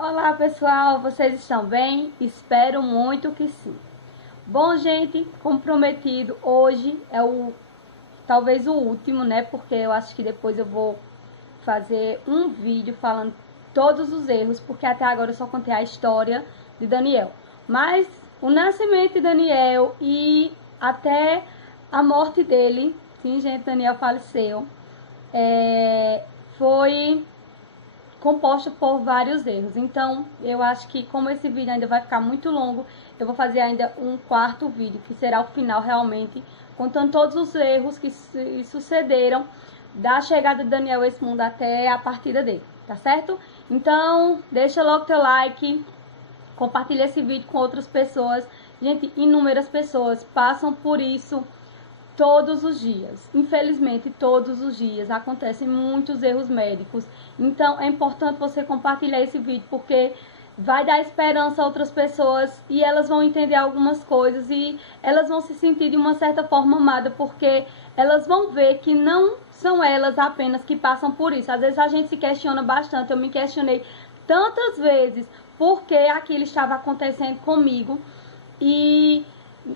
Olá pessoal, vocês estão bem? Espero muito que sim. Bom, gente, como prometido, hoje é talvez o último, né? Porque eu acho que depois eu vou fazer um vídeo falando todos os erros, porque até agora eu só contei a história de Daniel. Mas o nascimento de Daniel e até a morte dele, sim, gente, Daniel faleceu, foi composto por vários erros. Então, eu acho que como esse vídeo ainda vai ficar muito longo, eu vou fazer ainda um quarto vídeo, que será o final realmente, contando todos os erros que sucederam da chegada de Daniel a esse mundo até a partida dele, tá certo? Então, deixa logo teu like, compartilha esse vídeo com outras pessoas. Gente, inúmeras pessoas passam por isso todos os dias. Infelizmente, todos os dias acontecem muitos erros médicos. Então, é importante você compartilhar esse vídeo, porque vai dar esperança a outras pessoas e elas vão entender algumas coisas e elas vão se sentir de uma certa forma amadas, porque elas vão ver que não são elas apenas que passam por isso. Às vezes a gente se questiona bastante. Eu me questionei tantas vezes por que aquilo estava acontecendo comigo e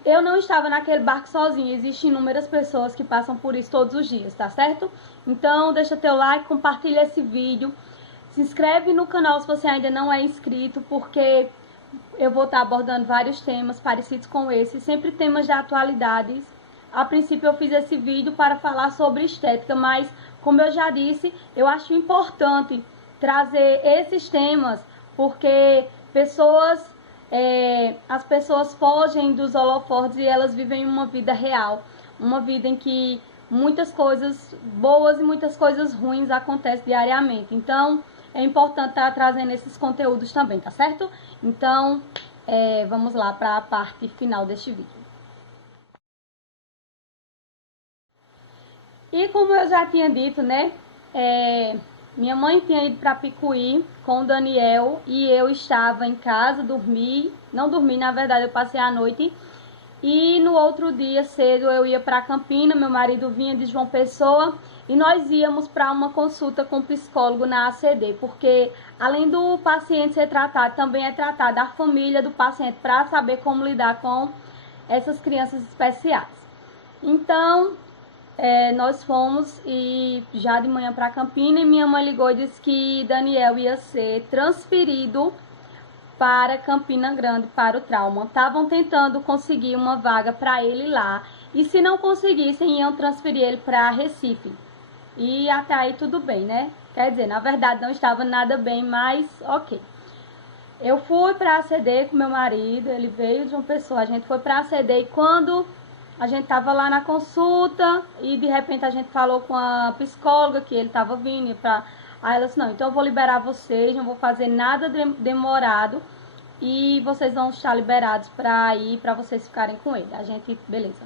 eu não estava naquele barco sozinha. Existem inúmeras pessoas que passam por isso todos os dias, tá certo? Então deixa teu like, compartilha esse vídeo, se inscreve no canal se você ainda não é inscrito, porque eu vou estar abordando vários temas parecidos com esse, sempre temas de atualidades. A princípio eu fiz esse vídeo para falar sobre estética, mas como eu já disse, eu acho importante trazer esses temas, porque as pessoas fogem dos holofotes e elas vivem uma vida real, uma vida em que muitas coisas boas e muitas coisas ruins acontecem diariamente. Então, é importante estar trazendo esses conteúdos também, tá certo? Então, vamos lá para a parte final deste vídeo. E como eu já tinha dito, né? Minha mãe tinha ido para Picuí com o Daniel e eu estava em casa, não dormi, na verdade eu passei a noite. E no outro dia cedo eu ia para Campina, meu marido vinha de João Pessoa e nós íamos para uma consulta com o psicólogo na ACD, porque além do paciente ser tratado, também é tratada a família do paciente para saber como lidar com essas crianças especiais. Então, nós fomos e já de manhã para Campina e minha mãe ligou e disse que Daniel ia ser transferido para Campina Grande para o trauma. Estavam tentando conseguir uma vaga para ele lá e se não conseguissem iam transferir ele para Recife. E até aí tudo bem, né? Quer dizer, na verdade não estava nada bem, mas ok. Eu fui para a CD com meu marido, ele veio de uma pessoa, a gente foi para a CD e quando a gente tava lá na consulta e de repente a gente falou com a psicóloga que ele tava vindo para. Aí ela disse, não, então eu vou liberar vocês, não vou fazer nada demorado e vocês vão estar liberados para ir, para vocês ficarem com ele. A gente, beleza.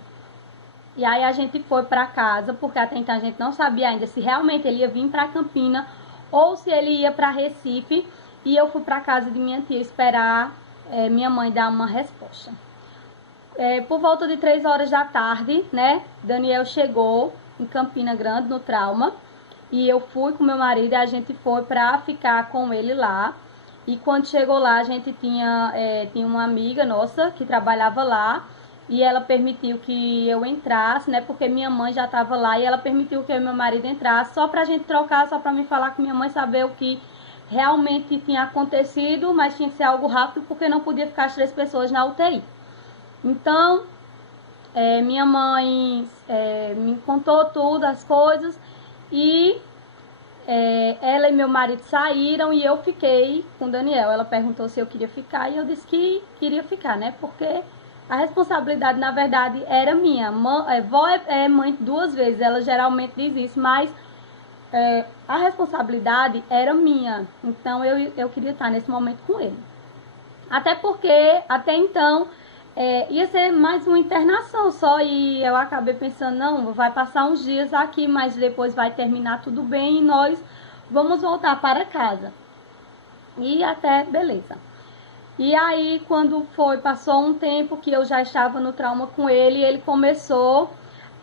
E aí a gente foi para casa, porque até então a gente não sabia ainda se realmente ele ia vir para Campina ou se ele ia para Recife. E eu fui para casa de minha tia esperar minha mãe dar uma resposta. Por volta de 3 horas da tarde, né, Daniel chegou em Campina Grande, no trauma, e eu fui com meu marido e a gente foi para ficar com ele lá. E quando chegou lá, a gente tinha uma amiga nossa que trabalhava lá e ela permitiu que eu entrasse, né, porque minha mãe já estava lá e ela permitiu que eu e meu marido entrasse só pra gente trocar, só pra me falar com minha mãe, saber o que realmente tinha acontecido, mas tinha que ser algo rápido porque não podia ficar as 3 pessoas na UTI. Então, minha mãe me contou tudo, as coisas, e ela e meu marido saíram e eu fiquei com o Daniel. Ela perguntou se eu queria ficar e eu disse que queria ficar, né? Porque a responsabilidade, na verdade, era minha. Vó é mãe 2 vezes, ela geralmente diz isso, mas a responsabilidade era minha. Então, eu queria estar nesse momento com ele. Até porque, até então, ia ser mais uma internação só e eu acabei pensando, não, vai passar uns dias aqui, mas depois vai terminar tudo bem e nós vamos voltar para casa. E até, beleza. E aí, quando passou um tempo que eu já estava no trauma com ele começou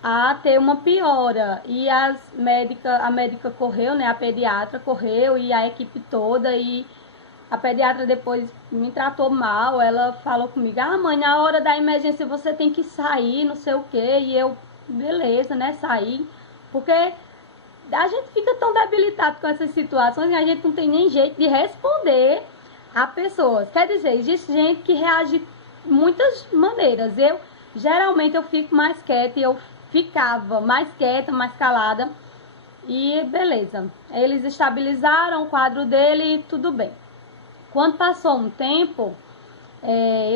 a ter uma piora. E a médica correu, né, a pediatra correu e a equipe toda e A pediatra depois me tratou mal, ela falou comigo, ah mãe, na hora da emergência você tem que sair, não sei o que, e eu, beleza, né, sair, porque a gente fica tão debilitado com essas situações que a gente não tem nem jeito de responder a pessoas. Quer dizer, existe gente que reage de muitas maneiras. Geralmente, eu fico mais quieta e eu ficava mais quieta, mais calada. E beleza. Eles estabilizaram o quadro dele e tudo bem. Quando passou um tempo,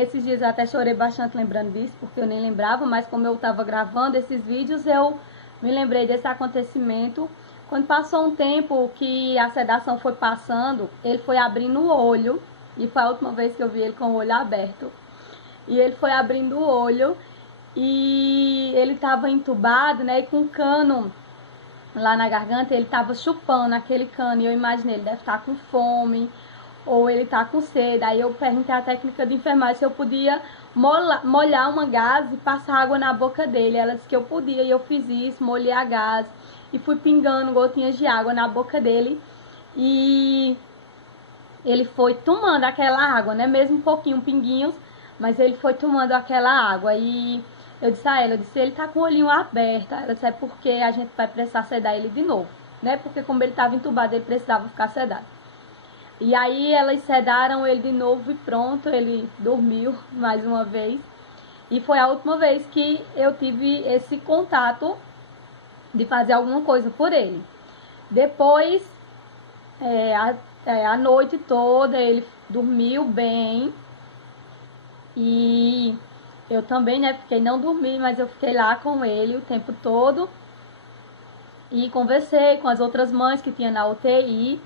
esses dias eu até chorei bastante lembrando disso, porque eu nem lembrava, mas como eu estava gravando esses vídeos, eu me lembrei desse acontecimento. Quando passou um tempo que a sedação foi passando, ele foi abrindo o olho, e foi a última vez que eu vi ele com o olho aberto. E ele foi abrindo o olho, e ele estava entubado, né, e com um cano lá na garganta, ele estava chupando aquele cano, e eu imaginei, ele deve estar com fome, ou ele tá com sede. Aí eu perguntei à técnica de enfermagem se eu podia molhar uma gaze e passar água na boca dele. Ela disse que eu podia, e eu fiz isso, molhei a gaze e fui pingando gotinhas de água na boca dele. E ele foi tomando aquela água, né? Mesmo um pouquinho, pinguinhos, mas ele foi tomando aquela água. E eu disse a ela, ele tá com o olhinho aberto. Ela disse, é porque a gente vai precisar sedar ele de novo, né? Porque como ele estava entubado, ele precisava ficar sedado. E aí elas sedaram ele de novo e pronto, ele dormiu mais uma vez. E foi a última vez que eu tive esse contato de fazer alguma coisa por ele. Depois, a noite toda, ele dormiu bem. E eu também, né, não dormi, mas eu fiquei lá com ele o tempo todo. E conversei com as outras mães que tinham na UTI.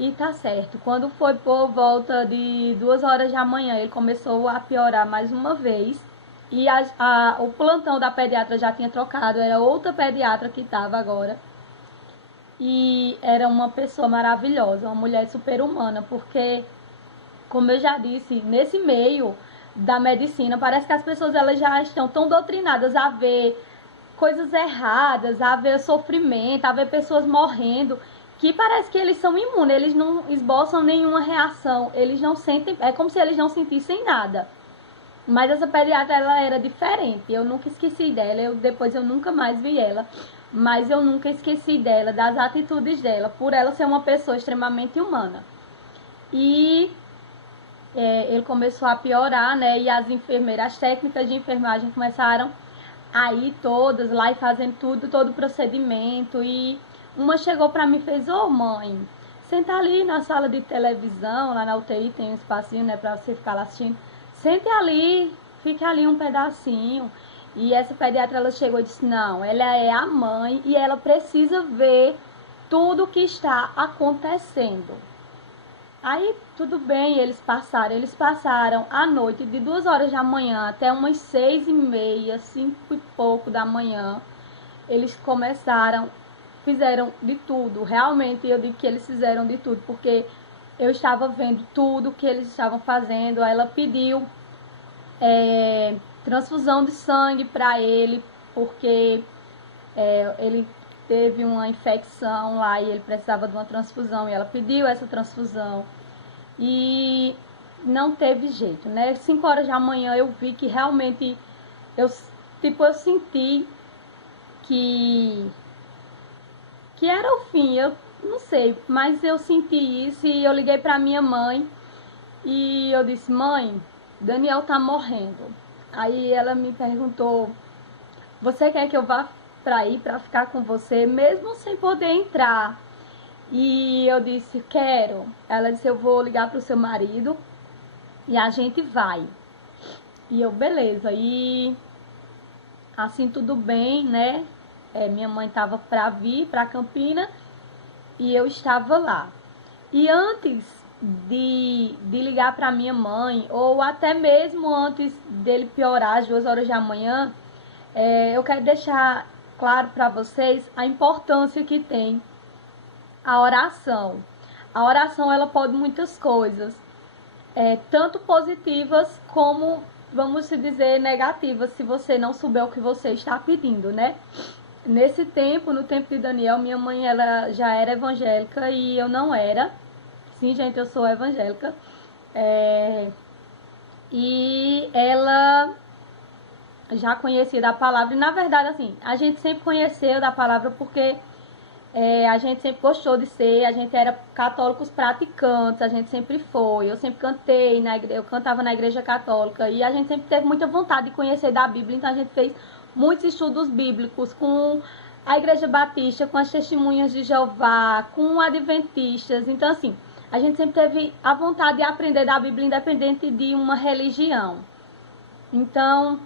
E tá certo, quando foi por volta de 2 horas da manhã, ele começou a piorar mais uma vez. E o plantão da pediatra já tinha trocado, era outra pediatra que estava agora. E era uma pessoa maravilhosa, uma mulher super-humana, porque, como eu já disse, nesse meio da medicina, parece que as pessoas elas já estão tão doutrinadas a ver coisas erradas, a ver sofrimento, a ver pessoas morrendo, que parece que eles são imunes, eles não esboçam nenhuma reação, eles não sentem, é como se eles não sentissem nada. Mas essa pediatra, ela era diferente, eu nunca esqueci dela, depois eu nunca mais vi ela, mas eu nunca esqueci dela, das atitudes dela, por ela ser uma pessoa extremamente humana. E ele começou a piorar, né, e as enfermeiras, as técnicas de enfermagem começaram a ir todas lá e fazendo tudo, todo o procedimento. E uma chegou pra mim e fez, ô mãe, senta ali na sala de televisão, lá na UTI tem um espacinho, né, pra você ficar lá assistindo. Sente ali, fique ali um pedacinho. E essa pediatra, ela chegou e disse, não, ela é a mãe e ela precisa ver tudo o que está acontecendo. Aí, tudo bem, eles passaram a noite de 2 horas da manhã até umas 6h30, 5 e pouco da manhã. Eles fizeram de tudo. Realmente, eu digo que eles fizeram de tudo, porque eu estava vendo tudo que eles estavam fazendo. Aí ela pediu transfusão de sangue para ele, porque ele teve uma infecção lá e ele precisava de uma transfusão, e ela pediu essa transfusão e não teve jeito, né? 5 horas da manhã eu vi que realmente eu senti que era o fim, eu não sei, mas eu senti isso e eu liguei pra minha mãe e eu disse, mãe, Daniel tá morrendo. Aí ela me perguntou, você quer que eu vá pra ficar com você, mesmo sem poder entrar? E eu disse, quero. Ela disse, eu vou ligar pro seu marido e a gente vai. E eu, beleza. E assim, tudo bem, né? Minha mãe tava pra vir pra Campina e eu estava lá. E antes de ligar pra minha mãe, ou até mesmo antes dele piorar às 2 horas da manhã, eu quero deixar claro para vocês a importância que tem a oração. A oração, ela pode muitas coisas, tanto positivas como, vamos se dizer, negativas, se você não souber o que você está pedindo, né? No tempo de Daniel, minha mãe ela já era evangélica e eu não era. Sim, gente, eu sou evangélica. E ela já conhecia da palavra. E na verdade, assim, a gente sempre conheceu da palavra porque a gente sempre gostou de ser, a gente era católicos praticantes, a gente sempre foi. Eu sempre cantei na igreja, eu cantava na igreja católica e a gente sempre teve muita vontade de conhecer da Bíblia, então a gente fez muitos estudos bíblicos com a igreja batista, com as testemunhas de Jeová, com adventistas. Então, assim, a gente sempre teve a vontade de aprender da Bíblia independente de uma religião. Então,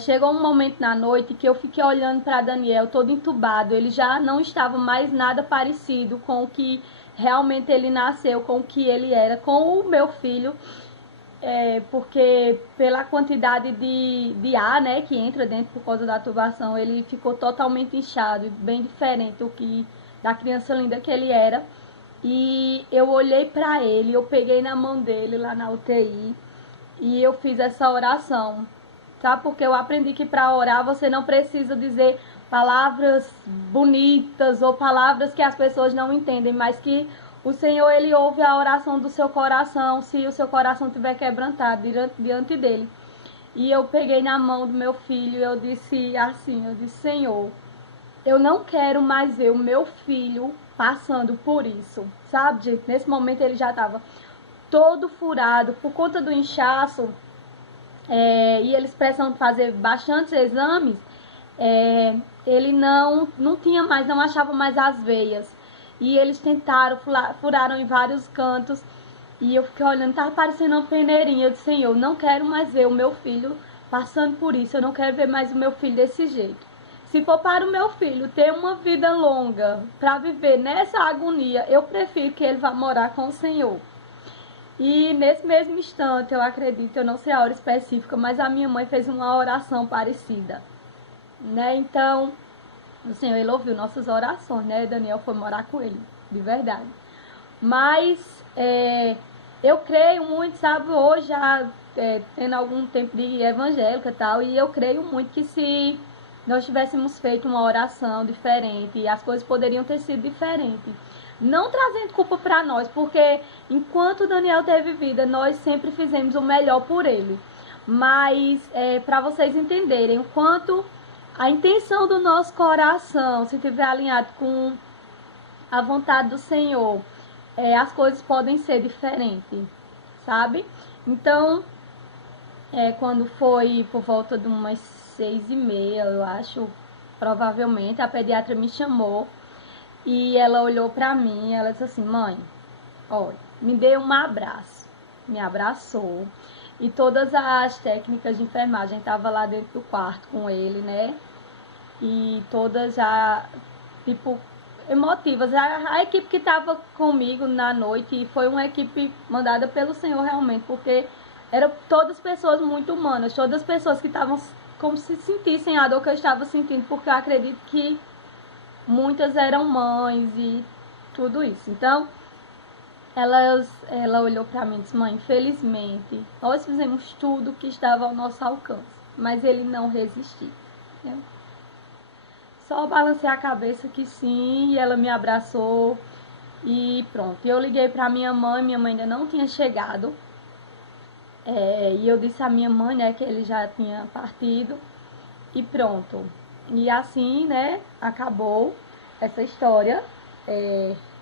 chegou um momento na noite que eu fiquei olhando para Daniel todo entubado. Ele já não estava mais nada parecido com o que realmente ele nasceu, com o que ele era, com o meu filho. Porque pela quantidade de ar, né, que entra dentro por causa da tubação, ele ficou totalmente inchado, bem diferente do que da criança linda que ele era. E eu olhei para ele, eu peguei na mão dele lá na UTI e eu fiz essa oração, sabe? Porque eu aprendi que para orar você não precisa dizer palavras bonitas ou palavras que as pessoas não entendem, mas que o Senhor, Ele ouve a oração do seu coração, se o seu coração estiver quebrantado diante dele. E eu peguei na mão do meu filho e eu disse assim, eu disse, Senhor, eu não quero mais ver o meu filho passando por isso, sabe, gente? Nesse momento ele já estava todo furado por conta do inchaço, e eles precisam fazer bastantes exames, ele não tinha mais, não achava mais as veias. E eles tentaram, furaram em vários cantos. E eu fiquei olhando, tava parecendo uma peneirinha. Eu disse, Senhor, não quero mais ver o meu filho passando por isso. Eu não quero ver mais o meu filho desse jeito. Se for para o meu filho ter uma vida longa, para viver nessa agonia, eu prefiro que ele vá morar com o Senhor. E nesse mesmo instante, eu acredito, eu não sei a hora específica, mas a minha mãe fez uma oração parecida, né? Então, o Senhor, Ele ouviu nossas orações, né? Daniel foi morar com ele, de verdade. Mas eu creio muito, sabe, hoje já tendo algum tempo de evangélica e tal, e eu creio muito que se nós tivéssemos feito uma oração diferente, as coisas poderiam ter sido diferentes. Não trazendo culpa para nós, porque enquanto Daniel teve vida, nós sempre fizemos o melhor por ele. Mas para vocês entenderem o quanto a intenção do nosso coração, se estiver alinhado com a vontade do Senhor, as coisas podem ser diferentes, sabe? Então, quando foi por volta de umas 6h30, eu acho, provavelmente, a pediatra me chamou e ela olhou pra mim e ela disse assim, mãe, olha, me dê um abraço. Me abraçou. E todas as técnicas de enfermagem estavam lá dentro do quarto com ele, né? E todas já, tipo, emotivas. A equipe que estava comigo na noite foi uma equipe mandada pelo Senhor realmente, porque eram todas pessoas muito humanas, todas pessoas que estavam como se sentissem a dor que eu estava sentindo, porque eu acredito que muitas eram mães e tudo isso. Então, ela olhou para mim e disse, mãe, infelizmente, nós fizemos tudo que estava ao nosso alcance, mas ele não resistiu. Né? Só balancei a cabeça que sim, e ela me abraçou e pronto. E eu liguei para minha mãe ainda não tinha chegado. E eu disse à minha mãe, né, que ele já tinha partido e pronto. E assim, né, acabou essa história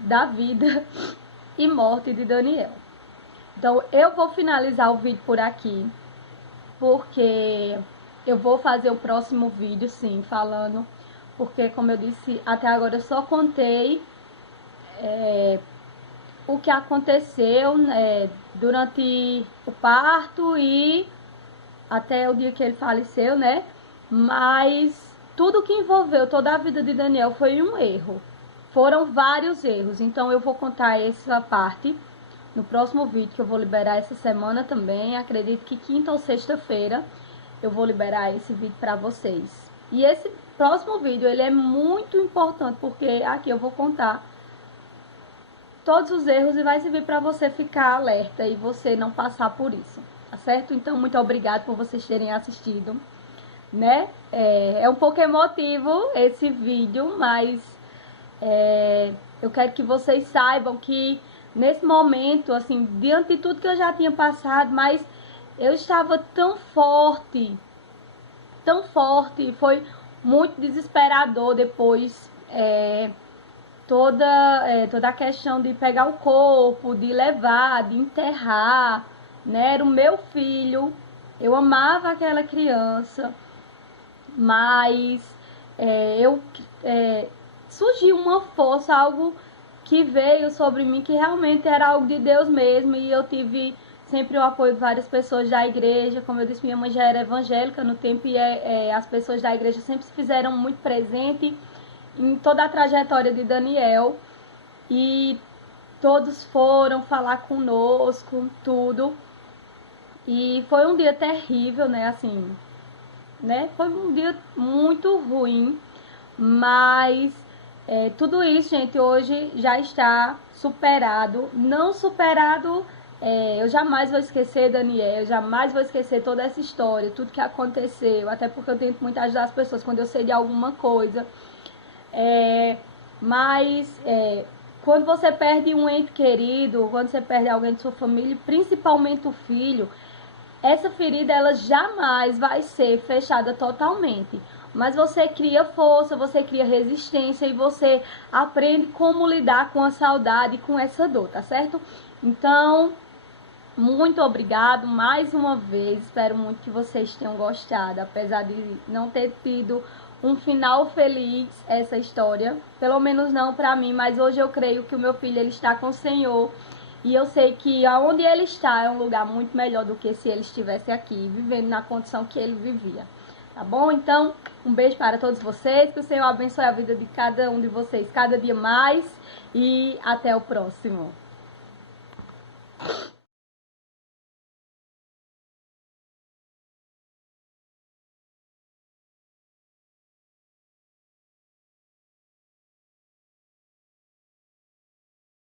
da vida e morte de Daniel. Então, eu vou finalizar o vídeo por aqui, porque eu vou fazer o próximo vídeo, sim, falando, porque, como eu disse, até agora eu só contei o que aconteceu durante o parto e até o dia que ele faleceu, né? Mas tudo que envolveu toda a vida de Daniel foi um erro. Foram vários erros, então eu vou contar essa parte no próximo vídeo que eu vou liberar essa semana também. Acredito que quinta ou sexta-feira eu vou liberar esse vídeo para vocês. E esse próximo vídeo, ele é muito importante, porque aqui eu vou contar todos os erros e vai servir para você ficar alerta e você não passar por isso, tá certo? Então, muito obrigada por vocês terem assistido, né? É um pouco emotivo esse vídeo, mas eu quero que vocês saibam que nesse momento, assim, diante de tudo que eu já tinha passado, mas eu estava tão forte, foi muito desesperador depois, toda a questão de pegar o corpo, de levar, de enterrar, né? Era o meu filho, eu amava aquela criança, mas surgiu uma força, algo que veio sobre mim, que realmente era algo de Deus mesmo, e eu tive sempre o apoio de várias pessoas da igreja. Como eu disse, minha mãe já era evangélica no tempo, e as pessoas da igreja sempre se fizeram muito presente em toda a trajetória de Daniel, e todos foram falar conosco, tudo, e foi um dia terrível, né, assim, né, foi um dia muito ruim, mas tudo isso, gente, hoje já está superado. Não superado, eu jamais vou esquecer Daniel, eu jamais vou esquecer toda essa história, tudo que aconteceu, até porque eu tento muito ajudar as pessoas quando eu sei de alguma coisa. Mas quando você perde um ente querido, quando você perde alguém de sua família, principalmente o filho, essa ferida ela jamais vai ser fechada totalmente. Mas você cria força, você cria resistência e você aprende como lidar com a saudade e com essa dor, tá certo? Então, muito obrigado mais uma vez. Espero muito que vocês tenham gostado, apesar de não ter tido um final feliz essa história, pelo menos não para mim, mas hoje eu creio que o meu filho ele está com o Senhor. E eu sei que aonde ele está é um lugar muito melhor do que se ele estivesse aqui, vivendo na condição que ele vivia. Tá bom? Então, um beijo para todos vocês, que o Senhor abençoe a vida de cada um de vocês cada dia mais, e até o próximo.